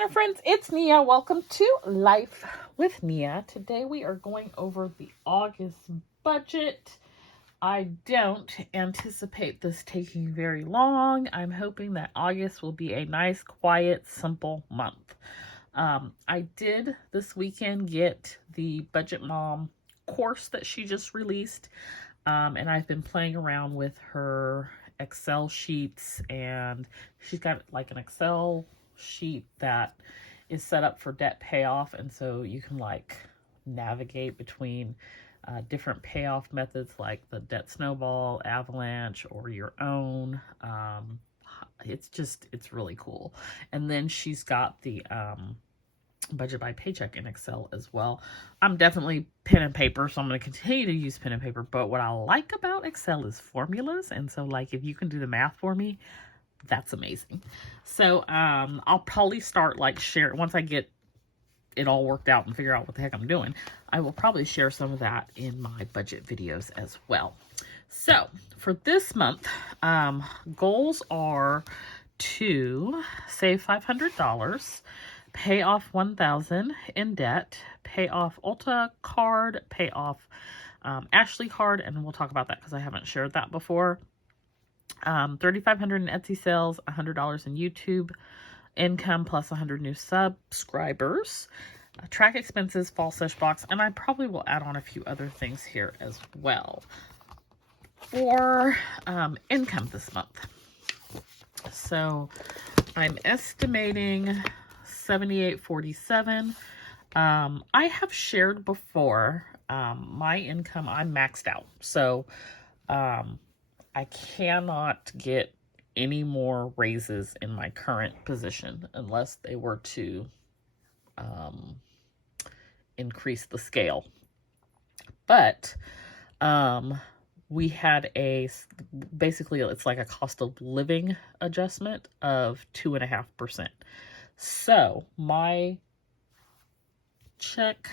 planner friends, it's Nia. Welcome to Life with Nia. Today we are going over the August budget. I don't anticipate this taking very long. I'm hoping that August will be a nice, quiet, simple month. I did this weekend get the Budget Mom course that she just released, and I've been playing around with her Excel sheets, and she's got like an Excel sheet that is set up for debt payoff, and so you can like navigate between different payoff methods like the debt snowball, avalanche, or your own. It's really cool. And then she's got the budget by paycheck in Excel as well. I'm definitely pen and paper, so I'm going to continue to use pen and paper, but what I like about Excel is formulas, and so like if you can do the math for me, that's amazing. So I'll probably start like share once I get it all worked out and figure out what the heck I'm doing. I will probably share some of that in my budget videos as well. So for this month, goals are to save $500, pay off $1,000 in debt, pay off Ulta card, pay off Ashley card, and we'll talk about that because I haven't shared that before. $3,500 in Etsy sales, $100 in YouTube income plus 100 new subscribers, track expenses, fall sesh box, and I probably will add on a few other things here as well. For income this month, so I'm estimating $78.47. I have shared before my income. I'm maxed out, so I cannot get any more raises in my current position unless they were to increase the scale. But we had basically it's like a cost of living adjustment of 2.5%. So my check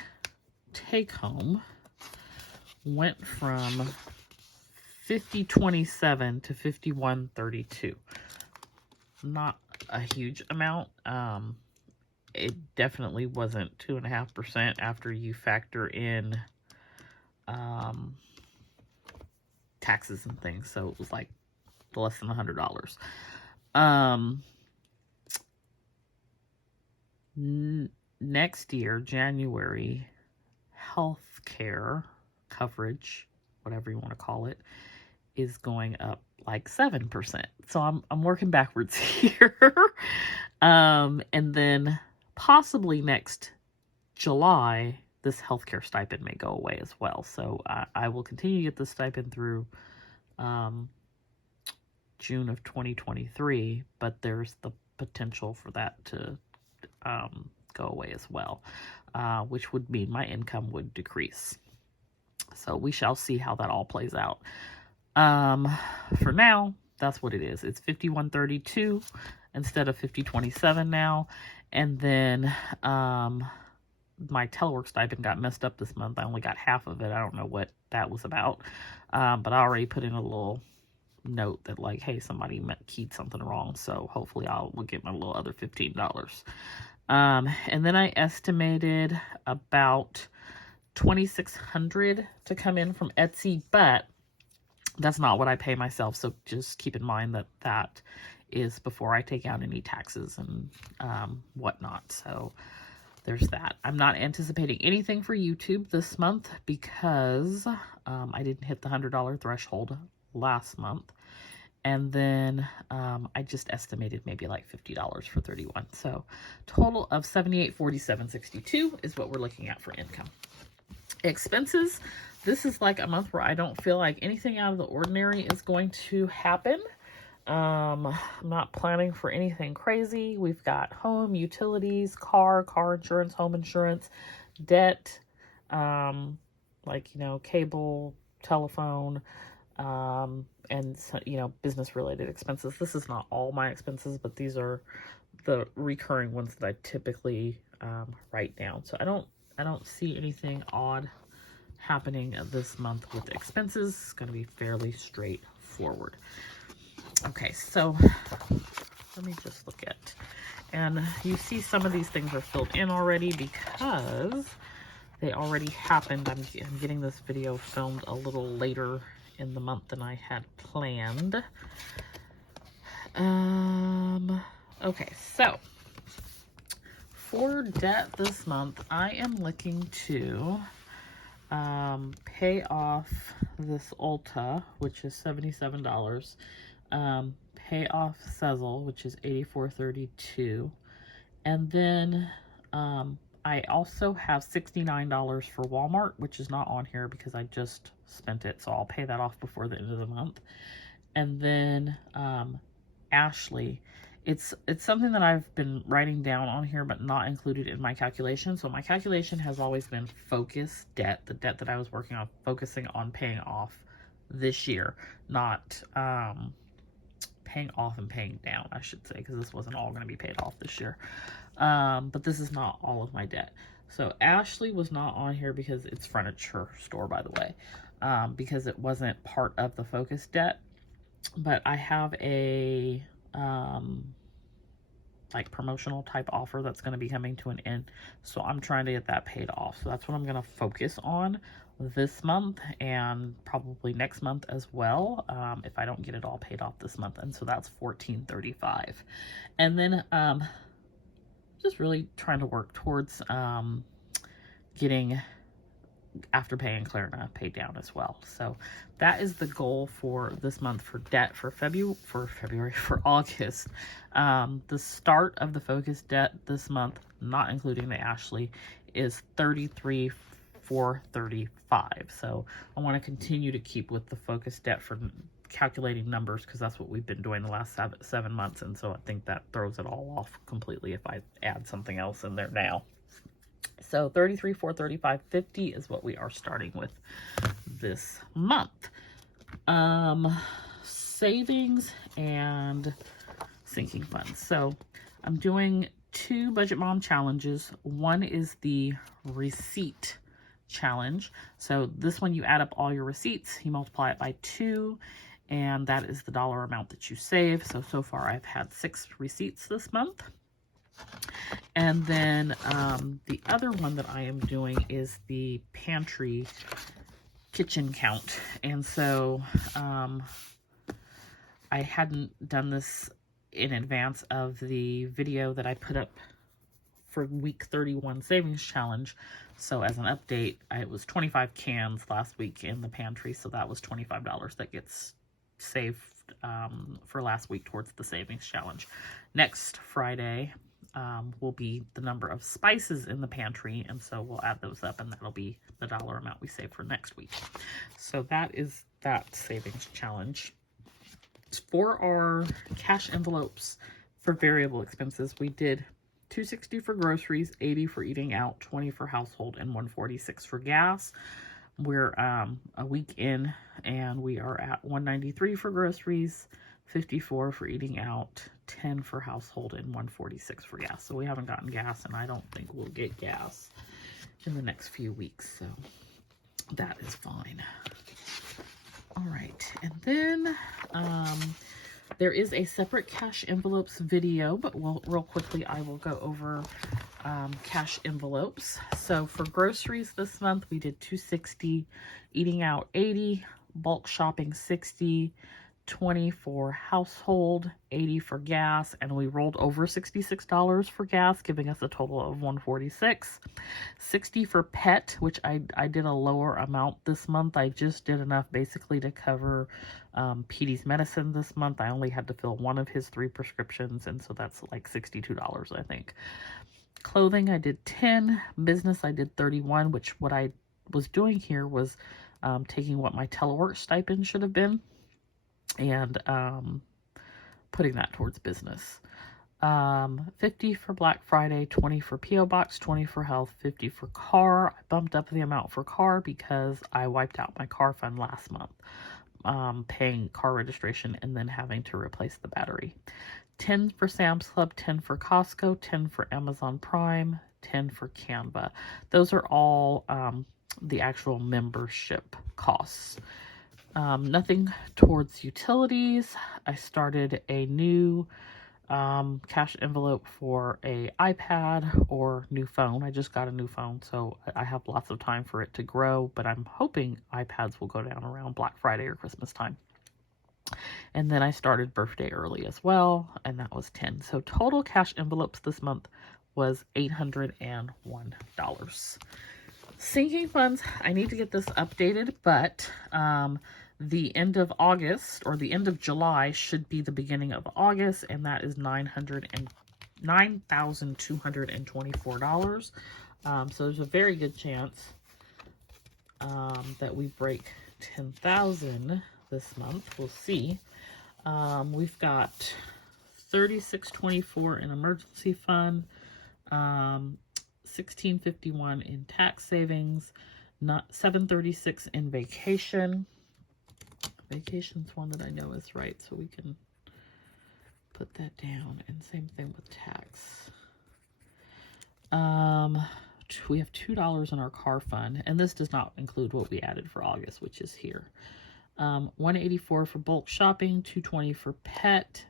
take home went from $50.27 to $51.32. Not a huge amount. It definitely wasn't 2.5% after you factor in taxes and things. So it was like less than $100. Next year, January, health care coverage, whatever you want to call it, is going up like 7%. So I'm working backwards here. And then possibly next July, this healthcare stipend may go away as well. So I will continue to get this stipend through June of 2023, but there's the potential for that to go away as well, which would mean my income would decrease. So we shall see how that all plays out. For now, that's what it is. It's $51.32 instead of $50.27 now. And then my telework stipend got messed up this month. I only got half of it. I don't know what that was about. But I already put in a little note that like, hey, somebody keyed something wrong. So hopefully we'll get my little other $15. And then I estimated about $2,600 to come in from Etsy, but that's not what I pay myself. So just keep in mind that that is before I take out any taxes and whatnot. So there's that. I'm not anticipating anything for YouTube this month because I didn't hit the $100 threshold last month. And then I just estimated maybe like $50 for 31. So total of $78.47.62 is what we're looking at for income. Expenses, this is like a month where I don't feel like anything out of the ordinary is going to happen. I'm not planning for anything crazy. We've got home, utilities, car insurance, home insurance, debt, like, cable, telephone, and, business related expenses. This is not all my expenses, but these are the recurring ones that I typically write down. So I don't see anything odd happening this month with expenses. It's going to be fairly straightforward. Okay, so let me just look at And you see some of these things are filled in already because they already happened. I'm getting this video filmed a little later in the month than I had planned. Okay, so for debt this month, I am looking to pay off this Ulta, which is $77. Pay off Sezzle, which is $84.32. And then I also have $69 for Walmart, which is not on here because I just spent it, so I'll pay that off before the end of the month. And then Ashley, it's something that I've been writing down on here but not included in my calculation. So my calculation has always been focus debt, the debt that I was working on, focusing on paying off this year, not paying off and paying down, I should say, because this wasn't all going to be paid off this year. But this is not all of my debt. So Ashley was not on here because it's furniture store, by the way, because it wasn't part of the focus debt. But I have a like promotional type offer that's going to be coming to an end, so I'm trying to get that paid off. So that's what I'm going to focus on this month and probably next month as well, if I don't get it all paid off this month. And so that's $14.35. And then just really trying to work towards getting Afterpay and Klarna paid down as well. So that is the goal for this month for debt. For August, the start of the focus debt this month, not including the Ashley, is $33,435. So I want to continue to keep with the focus debt for calculating numbers, because that's what we've been doing the last seven months, and so I think that throws it all off completely if I add something else in there now. So $33,435.50 is what we are starting with this month. Savings and sinking funds. So I'm doing 2 Budget Mom challenges. One is the receipt challenge. So this one, you add up all your receipts, you multiply it by 2, and that is the dollar amount that you save. So far I've had 6 receipts this month. And then the other one that I am doing is the pantry kitchen count. And so I hadn't done this in advance of the video that I put up for week 31 savings challenge. So as an update, it was 25 cans last week in the pantry, so that was $25 that gets saved for last week towards the savings challenge. Next Friday will be the number of spices in the pantry, and so we'll add those up, and that'll be the dollar amount we save for next week. So that is that savings challenge. For our cash envelopes for variable expenses, we did $260 for groceries, $80 for eating out, $20 for household, and $146 for gas. We're a week in, and we are at $193 for groceries, $54 for eating out, $10 for household, and $146 for gas. So we haven't gotten gas, and I don't think we'll get gas in the next few weeks, so that is fine. All right, and then there is a separate cash envelopes video, but real quickly I will go over cash envelopes. So for groceries this month, we did $260, eating out $80, bulk shopping $60, $20 for household, $80 for gas, and we rolled over $66 for gas, giving us a total of $146. $60 for pet, which I did a lower amount this month. I just did enough basically to cover Petey's medicine this month. I only had to fill one of his 3 prescriptions, and so that's like $62, I think. Clothing, I did 10. Business, I did 31, which what I was doing here was taking what my telework stipend should have been and putting that towards business. 50 for Black Friday, 20 for P.O. Box, 20 for health, 50 for car. I bumped up the amount for car because I wiped out my car fund last month, paying car registration and then having to replace the battery. 10 for Sam's Club, 10 for Costco, 10 for Amazon Prime, 10 for Canva. Those are all the actual membership costs. Nothing towards utilities. I started a new cash envelope for a iPad or new phone. I just got a new phone, so I have lots of time for it to grow, but I'm hoping iPads will go down around Black Friday or Christmas time. And then I started birthday early as well, and that was 10. So total cash envelopes this month was $801. Sinking funds, I need to get this updated, but the end of August or the end of July should be the beginning of August, and that is $9,224. So there's a very good chance that we break 10,000 this month. We'll see. We've got $36.24 in emergency fund, $16.51 in tax savings, not $7.36 in vacation. Vacation's one that I know is right, so we can put that down. And same thing with tax. We have $2 in our car fund, and this does not include what we added for August, which is here. $184 for bulk shopping, $220 for pet.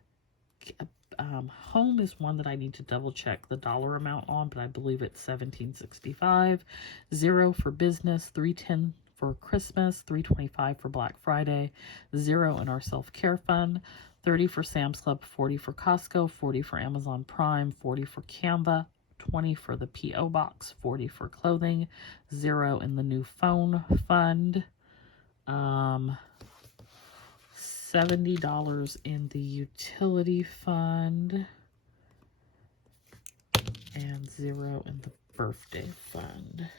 Home is one that I need to double check the dollar amount on, but I believe it's $17.65. $0 for business, $310 for Christmas, $325 for Black Friday, $0 in our self-care fund, $30 for Sam's Club, $40 for Costco, $40 for Amazon Prime, $40 for Canva, $20 for the P.O. Box, $40 for clothing, $0 in the new phone fund, $70 in the utility fund, and $0 in the birthday fund.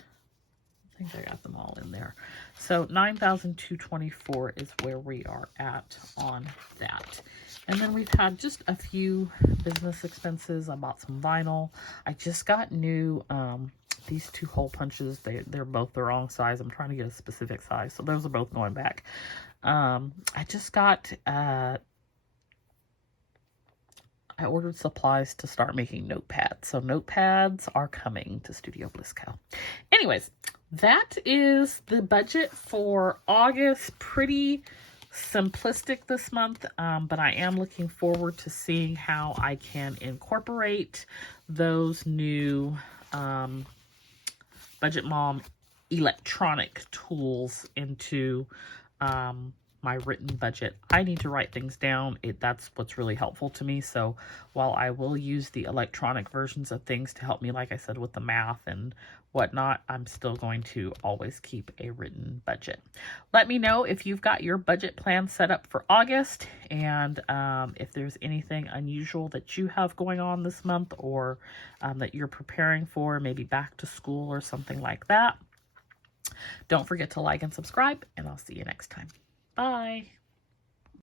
I think I got them all in there. So $9,224 is where we are at on that. And then we've had just a few business expenses. I bought some vinyl. I just got new these two hole punches. They're both the wrong size. I'm trying to get a specific size, so those are both going back. I just got I ordered supplies to start making notepads. So notepads are coming to Studio Bliss Co. Anyways, that is the budget for August. Pretty simplistic this month, but I am looking forward to seeing how I can incorporate those new Budget Mom electronic tools into my written budget. I need to write things down. That's what's really helpful to me. So while I will use the electronic versions of things to help me, like I said, with the math and whatnot, I'm still going to always keep a written budget. Let me know if you've got your budget plan set up for August, and if there's anything unusual that you have going on this month, or that you're preparing for, maybe back to school or something like that. Don't forget to like and subscribe, and I'll see you next time. Bye.